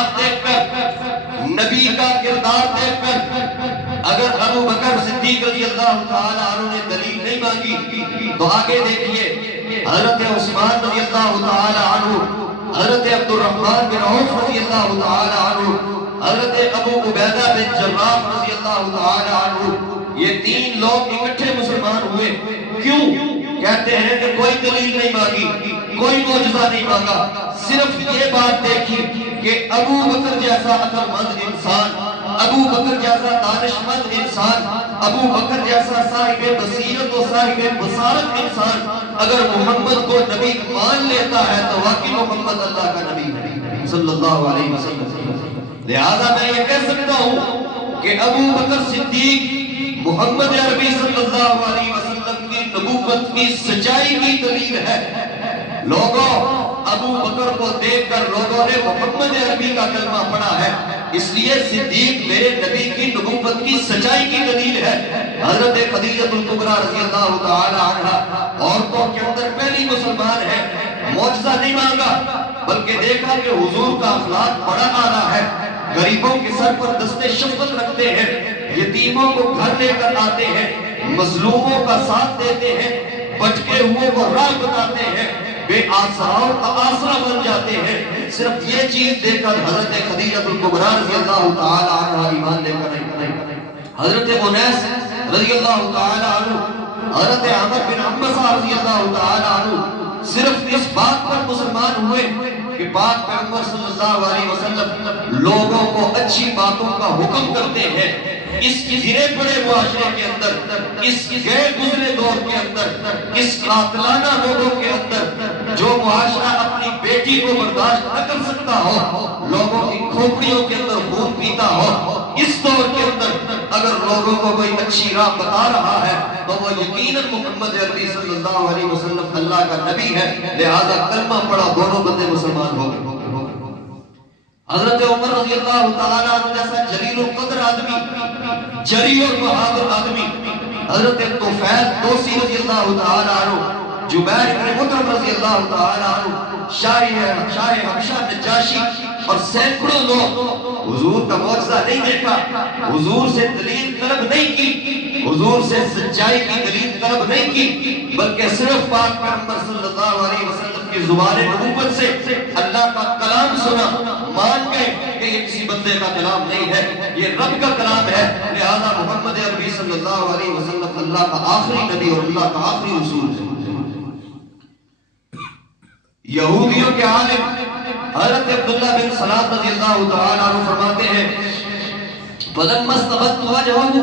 اخلاق دیکھ کر، نبی کا کردار دیکھ کر اگر ابو بکر صدیق رضی اللہ تعالیٰ عنہ نے دلیل نہیں مانگی تو آگے دیکھیے حضرت عثمان رضی اللہ تعالیٰ عنہ، حضرت عبد الرحمن بن عوف رضی اللہ تعالیٰ عنہ، حضرت ابو عبیدہ بن جراح رضی اللہ تعالیٰ عنہ، یہ تین لوگ اکٹھے مسلمان ہوئے۔ کیوں؟ کہتے ہیں کہ کوئی دلیل نہیں مانگی، کوئی معجزہ نہیں مانگا، صرف یہ بات دیکھی کہ ابو بکر جیسا عقل مند انسان، ابو بکر جیسا دانشمند انسان، ابو بکر جیسا صاحب بصیرت و صاحب بصارت انسان اگر محمد کو نبی مان لیتا ہے تو واقعی محمد اللہ کا نبی ہے صلی اللہ علیہ وسلم۔ لہذا میں یہ کہہ سکتا ہوں کہ ابو بکر صدیق محمد عربی صلی اللہ علیہ وسلم کی نبوت کی سچائی کی دلیل ہے۔ لوگوں ابو بکر کو دیکھ کر لوگوں نے محمد عربی کا کلمہ پڑھا ہے، اس لیے صدیق میرے نبی کی نبوت کی سچائی کی دلیل ہے۔ حضرت خدیجہ الکبریٰ رضی اللہ تعالی عنہا عورتوں کے اندر پہلی مسلمان ہے، معجزہ نہیں مانگا بلکہ دیکھا کہ حضور کا اخلاق بڑا اعلیٰ ہے، غریبوں کے سر پر دست شفقت رکھتے ہیں، یتیموں کو گھر لے کر آتے ہیں، مظلوموں کا ساتھ دیتے ہیں، بھٹکے ہوئے کو راہ بتاتے ہیں، بے آسراؤں کا آسرا بن جاتے ہیں۔ صرف یہ چیز دیکھ کر حضرت خدیجہ الکبریٰ رضی اللہ تعالی عنہ ایمان لے کر حضرت انیس رضی اللہ تعالی عنہ، حضرت عمر بن حمزہ رضی اللہ تعالی عنہ صرف اس بات پر مسلمان ہوئے کہ پاک پیغمبر صلی اللہ علیہ وسلم لوگوں کو اچھی باتوں کا حکم کرتے ہیں۔ اس گرے پڑے معاشرے کے اندر، اس گئے گزرے دور کے اندر، اس قاتلانہ لوگوں کے اندر جو معاشرہ اپنی بیٹی کو برداشت نہ کر سکتا ہو، لوگوں کی کھوپڑیوں کے اندر خون پیتا ہو، اس دور کے اندر اگر لوگوں کو کوئی اچھی راہ بتا رہا ہے تو وہ یقیناً محمد عربی صلی اللہ علیہ وسلم اللہ کا نبی ہے۔ لہذا کلمہ پڑھا دونوں بندے مسلمان ہو گئے۔ حضرت عمر رضی اللہ تعالیٰ عنہ جیسا جلیل القدر آدمی، جری اور بہادر آدمی، حضرت طفیل دوسی رضی اللہ تعالیٰ عنہ، جبیر بن مطعم رضی اللہ تعالیٰ عنہ، شاہ حبشہ نجاشی اور سینکڑوں لوگ حضور کا معجزہ نہیں دیکھا، حضور سے دلیل طلب نہیں کی، حضور سے سچائی کی دلیل طلب نہیں کی، بلکہ صرف پاک پیغمبر صلی اللہ علیہ وسلم کی زبان نبوت سے اللہ کا کلام سنا، مان گئے کہ یہ کسی بندے کا کلام نہیں ہے، یہ رب کا کلام ہے۔ لہذا محمد عربی صلی اللہ علیہ وسلم اللہ کا آخری نبی اور اللہ کا آخری رسول ہے۔ یہودیوں کے عالم حضرت عبداللہ بن سلام رضی اللہ تعالیٰ عنہ فرماتے ہیں فَلَمَّا اسْتَبَدْتُ وَجْهَهُ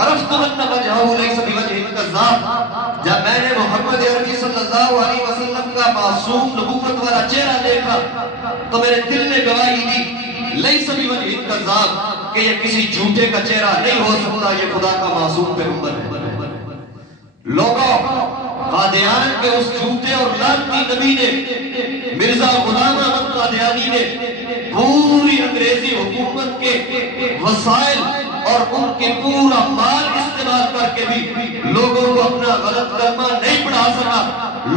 عَرَفْتُ أَنَّ وَجْهَهُ لَيْسَ بِوَجْهٍ كَذَّابٍ۔ جب میں نے محمد عربی صلی اللہ علیہ وسلم کا معصوم نبوت والا چہرہ دیکھا تو میرے دل نے گواہی دی لَيْسَ بِوَجْهٍ كَذَّابٍ کہ یہ کسی جھوٹے کا چہرہ نہیں ہو سکتا، یہ خدا کا معصوم پیغمبر ہے۔ لوگوں قادیان کے اس جھوٹے اور لعنتی نبی نے، مرزا غلام احمد قادیانی نے پوری انگریزی حکومت کے وسائل اور ان کے پورا مال استعمال کر کے بھی لوگوں کو اپنا غلط کلمہ نہیں پڑھا سکا،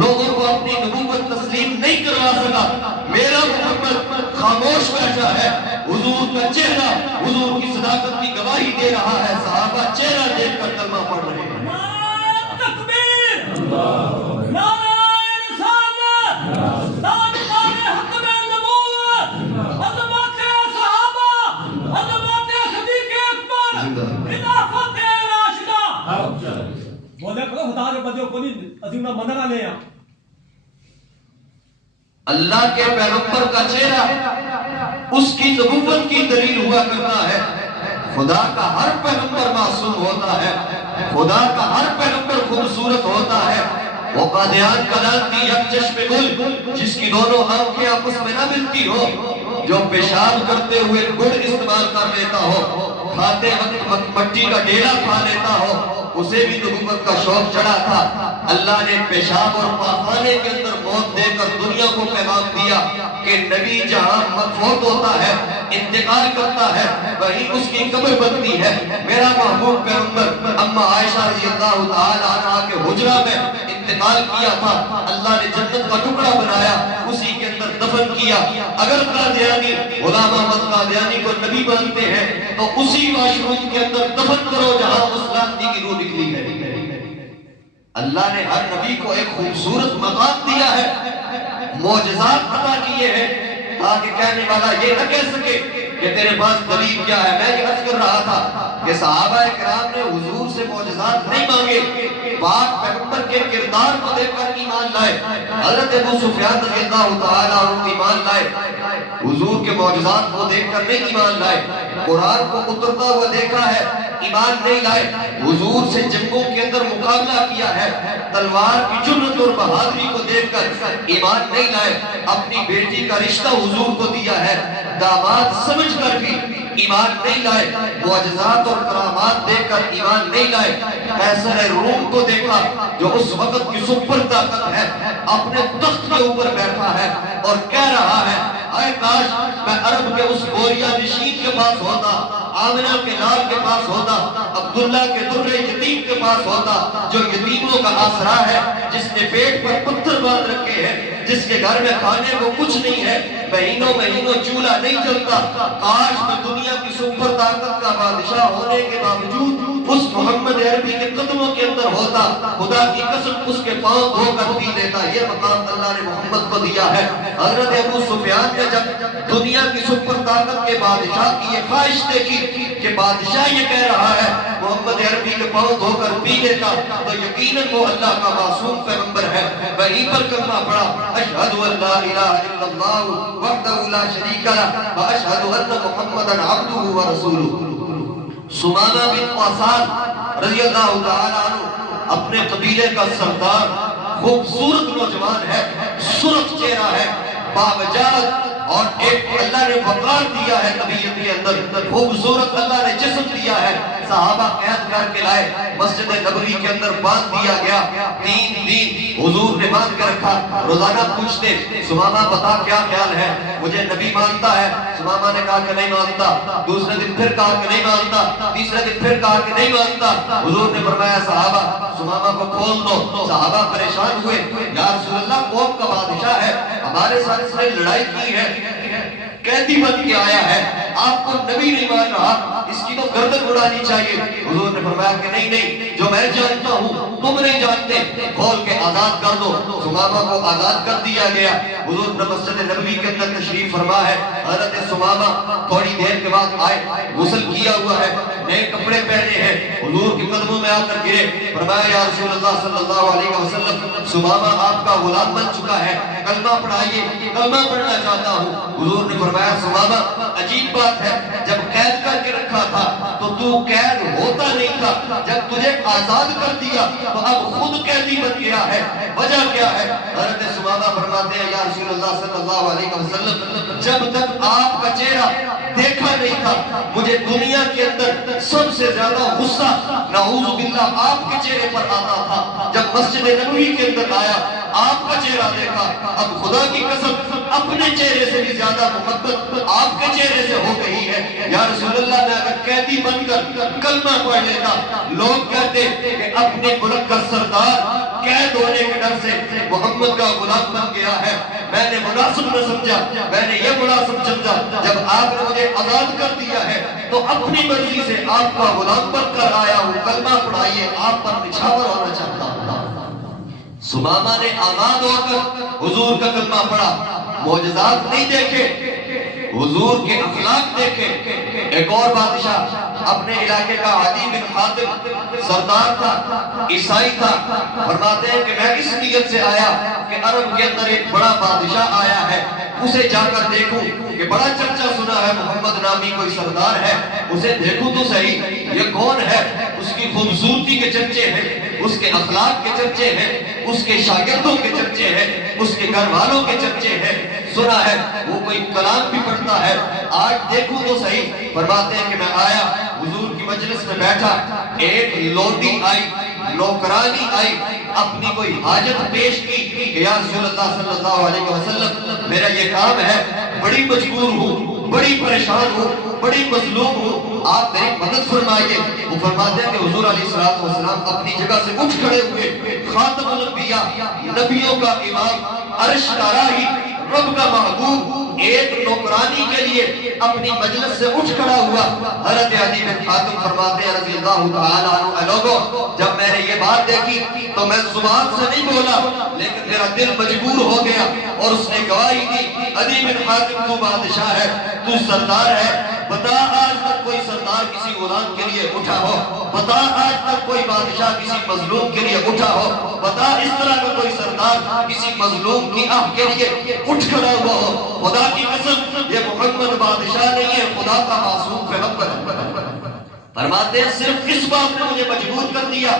لوگوں کو اپنی نبوت تسلیم نہیں کروا سکا۔ میرا محمد خاموش بیٹھا ہے، حضور کا چہرہ حضور کی صداقت کی گواہی دے رہا ہے، صحابہ چہرہ دیکھ کر کلمہ پڑھ رہے ہیں۔ اللہ کے پیغمبر کا چہرہ اس کی نبوت کی دلیل ہوا کرتا ہے۔ خدا کا ہر پیغمبر معصوم ہوتا ہے، خدا کا ہر پیغمبر خوبصورت ہوتا ہے۔ وہ قادیان کا لعنتی یک چشم گل جس کی دونوں آنکھیں آپس میں نہ ملتی ہو، جو پیشاب کرتے ہوئے گڑ استعمال کر لیتا ہو، کھاتے وقت مٹی کا ڈیلا کھا لیتا ہو، اسے بھی نبوت کا شوق چڑھا تھا۔ اللہ نے پیشاب اور پاخانے کے اندر موت دے کر دنیا کو پیغام دیا کہ نبی جہاں مفوت ہوتا ہے، انتقال کرتا ہے، وہیں اس کی قبر بنتی ہے۔ میرا محبوب پیغمبر اما عائشہ رضی اللہ تعالی عنہا کے حجرہ میں انتقال کیا تھا، اللہ نے جنت کا ٹکڑا بنایا، اسی کے اندر دفن کیا۔ اگر قادیانی غلام احمد قادیانی کو نبی مانتے ہیں تو اسی واش روم کے اندر دفن کرو جہاں اس لعنتی کی روح نکلی ہے۔ اللہ نے ہر نبی کو ایک خوبصورت مقام دیا ہے، معجزات عطا کیے ہیں تاکہ کہنے والا یہ نہ کہہ سکے کہ تیرے پاس دلیل کیا ہے۔ میں یہ عرض کر رہا تھا کہ صحابہ کرام نے حضور سے معجزات نہیں مانگے، پاک پیغمبر کے کردار کو دیکھ کر ایمان لائے۔ حضرت ابو سفیان رضی اللہ تعالیٰ عنہ ایمان لائے، حضور کے معجزات کو دیکھ کر نہیں ایمان لائے۔ قرآن کو اترتا ہوا دیکھا ہے، ایمان نہیں لائے۔ حضور سے جنگوں کے اندر مقابلہ کیا ہے، تلوار کی جرأت اور بہادری کو دیکھ کر ایمان نہیں لائے۔ اپنی بیٹی کا رشتہ حضور کو دیا ہے، داماد سمجھ کر بھی ایمان نہیں لائے۔ معجزات اور کرامات دیکھ کر ایمان نہیں لائے۔ قیصر روم کو دیکھا جو اس وقت کی سپر طاقت ہے، اپنے تخت کے اوپر بیٹھا ہے اور کہہ رہا ہے اے کاش میں عرب کے اس گوریا نشین کے پاس ہوتا، آمنہ کے لال کے پاس ہوتا، عبداللہ کے در یتیم کے پاس ہوتا جو یتیموں کا آسرا ہے، جس نے پیٹ پر پتھر باندھ رکھے ہیں، جس کے گھر میں کھانے کو کچھ نہیں ہے، مہینوں مہینوں چولہا نہیں جلتا۔ کاش میں دنیا کی سپر طاقت کا بادشاہ ہونے کے باوجود اس محمد عربی کے قدموں کے اندر ہوتا، خدا کی قسم اس کے پاؤں دھو کر پی لیتا۔ یہ مقام اللہ نے محمد کو دیا ہے۔ حضرت ابو سفیان نے جب دنیا کی سپر طاقت کے بادشاہ کی یہ خواہش دیکھی کہ بادشاہ یہ کہہ رہا ہے محمد عربی کے پاؤں دھو کر پی لیتا، تو یقیناً وہ اللہ کا معصوم پیغمبر ہے۔ وہیں پر کلمہ پڑھا اشہد ان لا الہ الا اللہ وحدہ لا شریک لہ واشہد ان محمدا عبدہ ورسولہ۔ سمامہ بن قاسان رضی اللہ تعالیٰ عنہ اپنے قبیلے کا سردار، خوبصورت نوجوان ہے، سرخ چہرہ ہے، باوجاد اور ایک اللہ نے وقار دیا ہے طبیعت کے اندر، خوبصورت اللہ نے جسم دیا ہے۔ صحابہ قید کر کے لائے، مسجد نبوی کے اندر باندھ دیا گیا، 3 دن حضور نے باندھ کر رکھا۔ روزانہ پوچھتے سمامہ بتا کیا خیال ہے، مجھے نبی مانتا ہے؟ سمامہ نے کہا کہ نہیں مانتا۔ دوسرے دن پھر کہا کہ نہیں مانتا، تیسرے دن پھر کہا کہ نہیں مانتا۔ حضور نے فرمایا صحابہ سمامہ کو کھول دو۔ صحابہ پریشان ہوئے، یا رسول اللہ قوم کا بادشاہ ہے، ہمارے ساتھ اس نے لڑائی کی ہے، قیدی بن کے آیا ہے، آپ کو نبی نہیں مان رہا، اس کی تو گردن اڑانی چاہیے۔ حضور نے فرمایا کہ نہیں نہیں، جو میں جانتا ہوں تم نہیں جانتے، کھول کے آزاد کر دو۔ سمامہ کو آزاد کر دیا گیا۔ حضور نے مسجد نبوی کے اندر تشریف فرما ہے۔ حضرت سمامہ تھوڑی دیر کے بعد آئے، غسل کیا ہوا ہے، نئے کپڑے پہنے ہیں، حضور کے قدموں میں آ کر گرے، فرمایا یا رسول اللہ صلی اللہ علیہ وسلم سمامہ آپ کا غلام بن چکا ہے، کلمہ پڑھائیے، کلمہ پڑھنا چاہتا ہوں۔ حضور نے فرمایا سمامہ عجیب بات ہے، جب قید کر کے رکھا تھا تو قید ہوتا نہیں تھا، جب تجھے آزاد کر دیا تو اب خود قیدی بن گیا ہے، وجہ کیا ہے؟ حضرت سمامہ فرماتے ہیں یا رسول اللہ صلی اللہ علیہ وسلم جب تک آپ کا چہرہ دیکھا نہیں تھا مجھے دنیا کے اندر سب سے زیادہ غصہ نعوذ باللہ آپ کے چہرے پر آتا تھا۔ جب مسجد نبوی کے اندر آیا آپ کا چہرہ دیکھا، اب خدا کی قسم اپنے چہرے سے بھی زیادہ محبت آپ کے چہرے سے ہو گئی ہے۔ یا رسول اللہ میں اگر قیدی بن کر کلمہ پڑھ لیتا، لوگ کہتے کہ اپنے ملک کا سردار قید ہونے کے ڈر سے محمد کا غلام بن گیا ہے۔ میں نے مناسب نہ سمجھا، میں نے یہ مناسب سمجھا جب آپ نے مجھے آزاد کر دیا ہے تو اپنی مرضی سے آپ کا غلام بن کر آیا ہوں، کلمہ پڑھائیے، آپ پر نچھاور ہونا چاہتا ہوں۔ سمامہ نے آزاد ہو کر حضور کا کلمہ پڑھا، معجزات نہیں دیکھے، حضور کے اخلاق دیکھے۔ ایک اور بادشاہ اپنے علاقے کا عدی بن حاتم سردار تھا، عیسائی تھا، فرماتے ہیں کہ میں اس نیت سے آیا کہ عرب کے اندر ایک بڑا بادشاہ آیا ہے، اسے جا کر دیکھوں کہ بڑا چرچا سنا ہے محمد نامی کوئی سردار ہے، اسے دیکھوں تو صحیح یہ کون ہے۔ اس کی خوبصورتی کے چرچے ہیں، اس کے اخلاق کے چرچے ہیں، اس کے شاگردوں کے چرچے ہیں، اس کے گھر والوں کے چرچے ہیں، سنا ہے وہ کوئی کلام بھی پڑھتا ہے، آج دیکھوں تو صحیح۔ فرماتے ہیں کہ میں آیا، حضور کی مجلس میں بیٹھا، ایک لوٹی آئی، نوکرانی آئی، اپنی کوئی حاجت پیش کی کہ یا رسول اللہ صلی اللہ علیہ وسلم میرا یہ کام ہے، بڑی مجبور ہوں، بڑی پریشان ہوں، بڑی مظلوم ہوں، آپ میری مدد فرمائیے۔ وہ فرماتے ہیں کہ حضور علیہ السلام اپنی جگہ سے اٹھ کھڑے ہوئے، خاتم الانبیاء، نبیوں کا امام، عرش کا راہی، رب کا محبوب، ایک نوکرانی کے لیے اپنی مجلس سے اٹھ کھڑا ہوا۔ حضرت علی بن حاتم فرماتے ہیں رضی اللہ تعالیٰ عنہ، اے لوگوں جب میں نے یہ بات دیکھی تو میں زبان سے نہیں بولا لیکن میرا دل مجبور ہو گیا، اور اس نے گواہی دی علی بن حاتم تو بادشاہ ہے، تو سردار ہے، بتا آج تک کوئی سردار کسی غلام کے لیے اٹھا ہو، بتا آج تک کوئی بادشاہ کسی مظلوم کے لیے اٹھا ہو، بتا اس طرح کا کوئی سردار کسی مظلوم کی آہ کے لیے اٹھ کھڑا ہوا ہو۔ خدا کی قسم یہ محمد بادشاہ نہیں ہے، خدا کا معصوم پیغمبر ہے۔ فرماتے ہیں صرف اس بات نے مجھے مجبور کر دیا،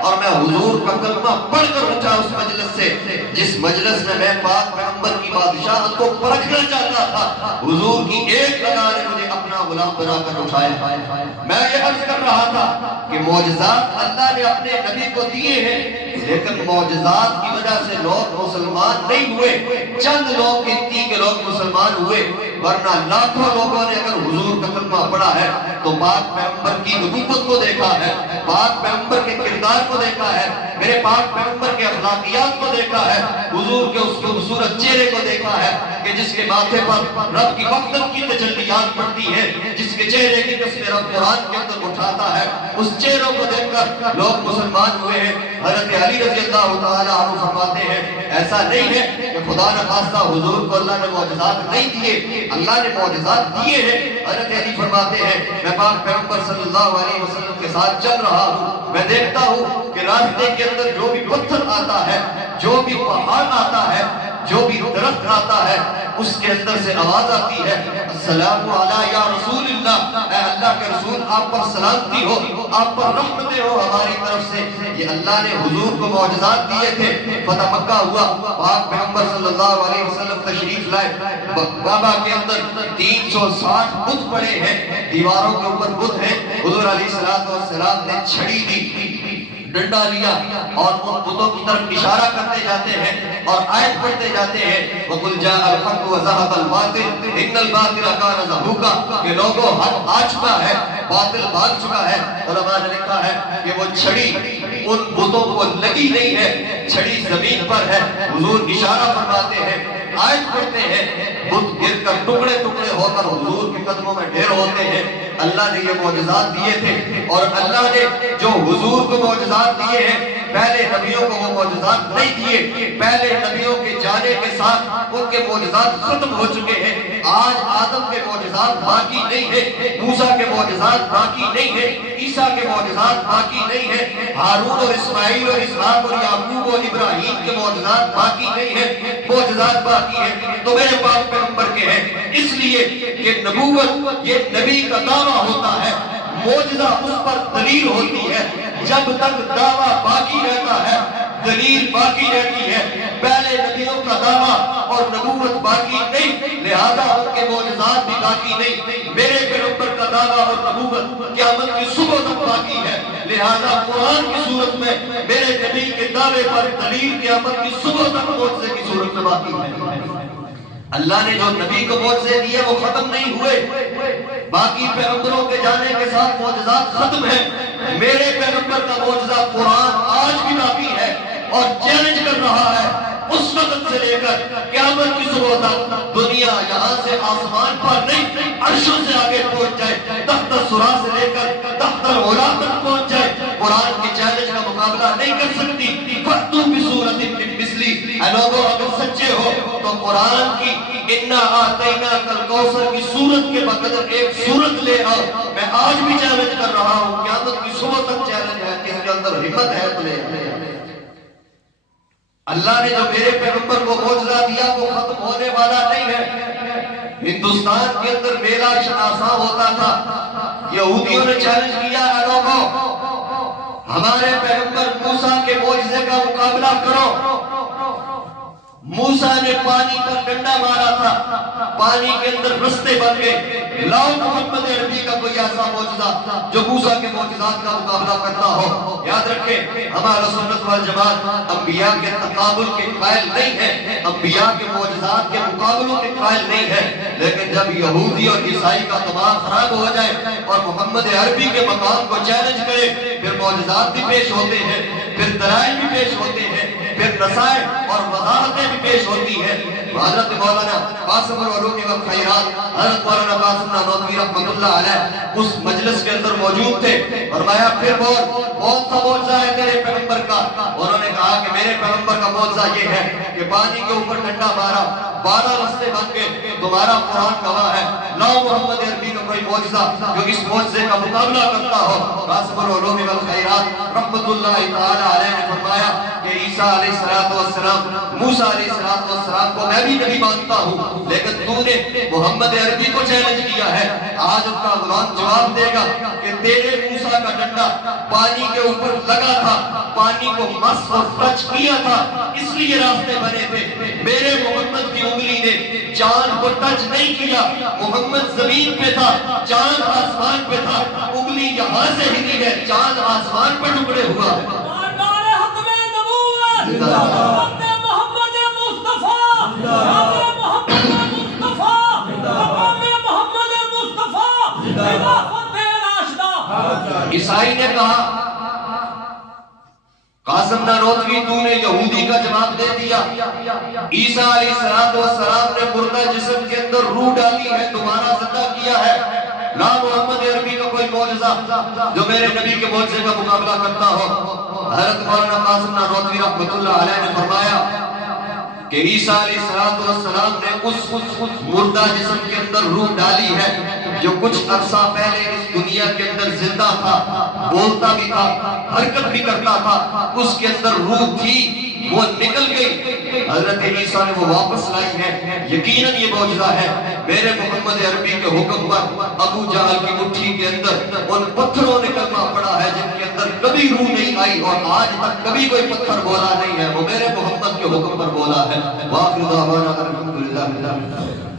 اور میں حضور کا کلمہ پڑھ کر اٹھا اس مجلس سے جس مجلس میں میں پاک پیغمبر کی بادشاہت کو پرکھنا چاہتا تھا۔ حضور کی ایک ادا نے مجھے اپنا غلام بنا کر اٹھایا۔ میں یہ عرض کر رہا تھا کہ معجزات اللہ نے اپنے نبی کو دیے ہیں، لیکن معجزات کی وجہ سے لوگ مسلمان نہیں ہوئے، چند لوگ گنتی کے لوگ مسلمان ہوئے، ورنہ لاکھوں لوگوں نے اگر حضور کا کلمہ پڑھا ہے تو پاک پیغمبر کی نبوت کو دیکھا ہے، پاک پیغمبر کے کردار کو دیکھا ہے، میرے پاک پیغمبر کے اخلاقیات کو دیکھا ہے، حضور کے اس خوبصورت چہرے کو دیکھا ہے کہ جس کے ماتھے پر رب کی مقدم کی تجلیات پڑتی ہے، جس کے چہرے کی تصویر رب قرآن کے اندر اٹھاتا ہے، اس چہروں کو دیکھ کر لوگ مسلمان ہوئے ہیں۔ حضرت علی رضی اللہ تعالیٰ عنہ فرماتے ہیں ایسا نہیں ہے کہ خدا نہ خواستہ حضور کو اللہ نے معجزات نہیں دیے، اللہ نے معجزات دیے ہیں۔ حضرت علی فرماتے ہیں میں پاک پیغمبر صلی اللہ علیہ وسلم کے ساتھ چل رہا ہوں، میں دیکھتا ہوں کہ راستے کے اندر جو بھی پتھر آتا ہے، جو بھی پہاڑ آتا ہے، جو بھی درخت آتا ہے، اس کے اندر سے آواز آتی ہے السلام علی یا رسول اللہ، اے اللہ کے رسول آپ پر سلامتی ہو، آپ پر رحمتیں ہو ہماری طرف سے۔ یہ اللہ نے حضور کو معجزات دیے تھے۔ فتح مکہ ہوا، پاک پیغمبر صلی اللہ علیہ وسلم تشریف لائے، کعبہ کے اندر 360 بت پڑے ہیں، دیواروں کے اوپر بت ہیں، حضور علیہ السلام نے چھڑی دی، ڈنڈا لیا اور ان بتوں کی طرف اشارہ کرتے جاتے ہیں اور آیت پڑھتے جاتے ہیں وَقُلْ جَاءَ الْحَقُّ وَزَهَقَ الْبَاطِلُ إِنَّ الْبَاطِلَ كَانَ زَهُوقًا، کہ لوگوں حق آ چکا ہے، باطل بھاگ چکا ہے۔ علماء نے لکھا ہے کہ وہ چھڑی ان بتوں کو لگی نہیں ہے، چھڑی زمین پر ہے، حضور اشارہ فرماتے ہیں، آیت پڑھتے ہیں، بت گر کر ٹکڑے ٹکڑے ہو کر حضور کے قدموں میں ڈھیر ہوتے ہیں۔ اللہ نے یہ معجزات دیے تھے، اور اللہ نے جو حضور کو معجزات دیے ہیں پہلے نبیوں کو وہ معجزات نہیں دیے، پہلے نبیوں کے جانے کے ساتھ ان کے معجزات ختم ہو چکے ہیں۔ آج آدم کے معجزات باقی نہیں ہیں، موسیٰ کے معجزات باقی نہیں ہیں، عیسیٰ کے معجزات باقی نہیں ہیں، ہارون اور اسماعیل اور اسحاق اور یعقوب اور ابراہیم کے معجزات باقی نہیں ہیں، معجزات باقی ہیں تو میرے پاک پیغمبر کے ہیں، اس لیے کہ نبوت یہ نبی کا دعویٰ ہوتا ہے، معجزہ اس پر دلیل ہوتی ہے۔ جب تک دعویٰ باقی رہتا ہے دلیل باقی رہتی ہے، پہلے نبیوں کا دعویٰ اور نبوت باقی نہیں، لہذا ان کے معجزات بھی باقی نہیں۔ میرے پیغمبر کا دعویٰ اور نبوت قیامت کی صبح تک باقی ہے، لہذا قرآن کی صورت میں میرے نبی کے دعوے پر دلیل قیامت کی صبح تک معجزے کی صورت میں باقی ہے۔ اللہ نے جو نبی کو معجزے دیے وہ ختم نہیں ہوئے، باقی پیغمبروں کے جانے کے ساتھ معجزات ختم ہیں۔ میرے پیغمبر کا معجزہ قرآن آج بھی باقی ہے اور چیلنج کر رہا ہے، اس وقت سے لے کر قیامت کی صبح تک دنیا یہاں سے آسمان پر نہیں عرشوں سے آگے پہنچ جائے، تحت الثری سے لے کر تحت العلا تک پہنچ جائے، قرآن کے چیلنج کا مقابلہ نہیں کر سکتی۔ فَأْتُوا بِسُورَةٍ مِّن مِّثْلِهِ، اے لوگوں اگر سچے ہو تو قرآن کی اِنَّا أَعْطَيْنَاكَ الْكَوْثَرَ کی سورت کے بقدر ایک سورت لے آؤ۔ میں آج بھی چیلنج کر رہا ہوں، قیامت کی صبح تک چیلنج ہے، کس کے اندر ہمت ہے تو لے آئے۔ اللہ نے جو میرے پیغمبر کو معجزہ دیا وہ ختم ہونے والا نہیں ہے۔ ہندوستان کے اندر میلہ شناسا ہوتا تھا، یہودیوں نے چیلنج کیا اے لوگوں ہمارے پیغمبر موسیٰ کے معجزے کا مقابلہ کرو۔ موسیٰ نے پانی پر ڈنڈا مارا تھا، پانی کے اندر رستے بن گئے، لاؤ محمد عربی کا کوئی ایسا معجزہ جو موسیٰ کے معجزات کا مقابلہ کرتا ہو۔ یاد رکھیں ہمارا سنت والجماعت انبیاء کے تقابل کے قائل نہیں ہے، انبیاء کے معجزات کے مقابلوں کے قائل نہیں ہے، لیکن جب یہودی اور عیسائی کا دماغ خراب ہو جائے اور محمد عربی کے مقام کو چیلنج کرے، پھر معجزات بھی پیش ہوتے ہیں، پھر دلائل بھی پیش ہوتے ہیں، پھر نصائح اور وضاحتیں بھی پیش ہوتی ہیں۔ حضرت مولانا قاسم العلوم والخیرات حضرت مولانا قاسم نانوتوی رحمۃ اللہ علیہ اس مجلس کے اندر موجود تھے۔ فرمایا پھر بہت سا معجزہ ہے میرے پیغمبر کا۔ انہوں نے کہا کہ میرے پیغمبر کا معجزہ یہ ہے کہ پانی کے اوپر ڈنڈا مارا، 12 رستے بن گئے، تمہارا قرآن گواہ ہے۔ لاؤ محمد عربی کا کوئی معجزہ جو اس معجزے کا مقابلہ کرتا ہو۔ قاسم العلوم والخیرات رحمۃ اللہ تعالی علیہ نے فرمایا کہ عیسیٰ علیہ السلام، موسیٰ علیہ السلام کو میں بھی نبی مانتا ہوں، لیکن تو نے محمد عربی کو چیلنج کیا ہے۔ آج اس کا غلام جواب دے گا کہ تیرے موسیٰ کا ڈنڈا پانی کے اوپر لگا تھا، پانی کو مس اور ٹچ کیا تھا، اس لیے راستے بنے تھے۔ میرے محمد کی انگلی نے چاند کو ٹچ نہیں کیا، محمد زمین پہ تھا، چاند آسمان پہ تھا، انگلی یہاں سے ہلی ہے، چاند آسمان پہ ٹکڑے ہوا۔ محمد مصطفیٰ، محمد مصطفیٰ، محمد مصطفیٰ، خلافت راشدہ۔ عیسائی نے کہا قاسم نانوتوی تو نے یہودی کا جواب دے دیا، عیسیٰ علیہ السلام نے مردہ جسم کے اندر روح ڈالی ہے، دوبارہ زندہ کیا ہے۔ لا محمد عربی کا کوئی معجزہ جو میرے نبی کے معجزے کا مقابلہ کرتا ہو۔ حضرت مولانا قاسم نانوتوی رحمۃ اللہ علیہ نے فرمایا کہ عیسیٰ علیہ السلام نے اس مردہ جسم کے اندر روح ڈالی ہے جو کچھ عرصہ پہلے اس دنیا کے اندر زندہ تھا، بولتا بھی تھا، حرکت بھی کرتا تھا، اس کے اندر روح تھی، وہ نکل گئی، حضرت عیسیٰ نے وہ واپس لائی ہے۔ یقیناً یہ معجزہ ہے۔ میرے محمد عربی کے حکم پر ابو جہل کی مٹھی کے اندر ان پتھروں نے کلمہ پڑا ہے جن کے اندر کبھی روح نہیں آئی اور آج تک کبھی کوئی پتھر بولا نہیں ہے، وہ میرے محمد کے حکم پر بولا ہے۔ وآخر دعوانا الحمدللہ۔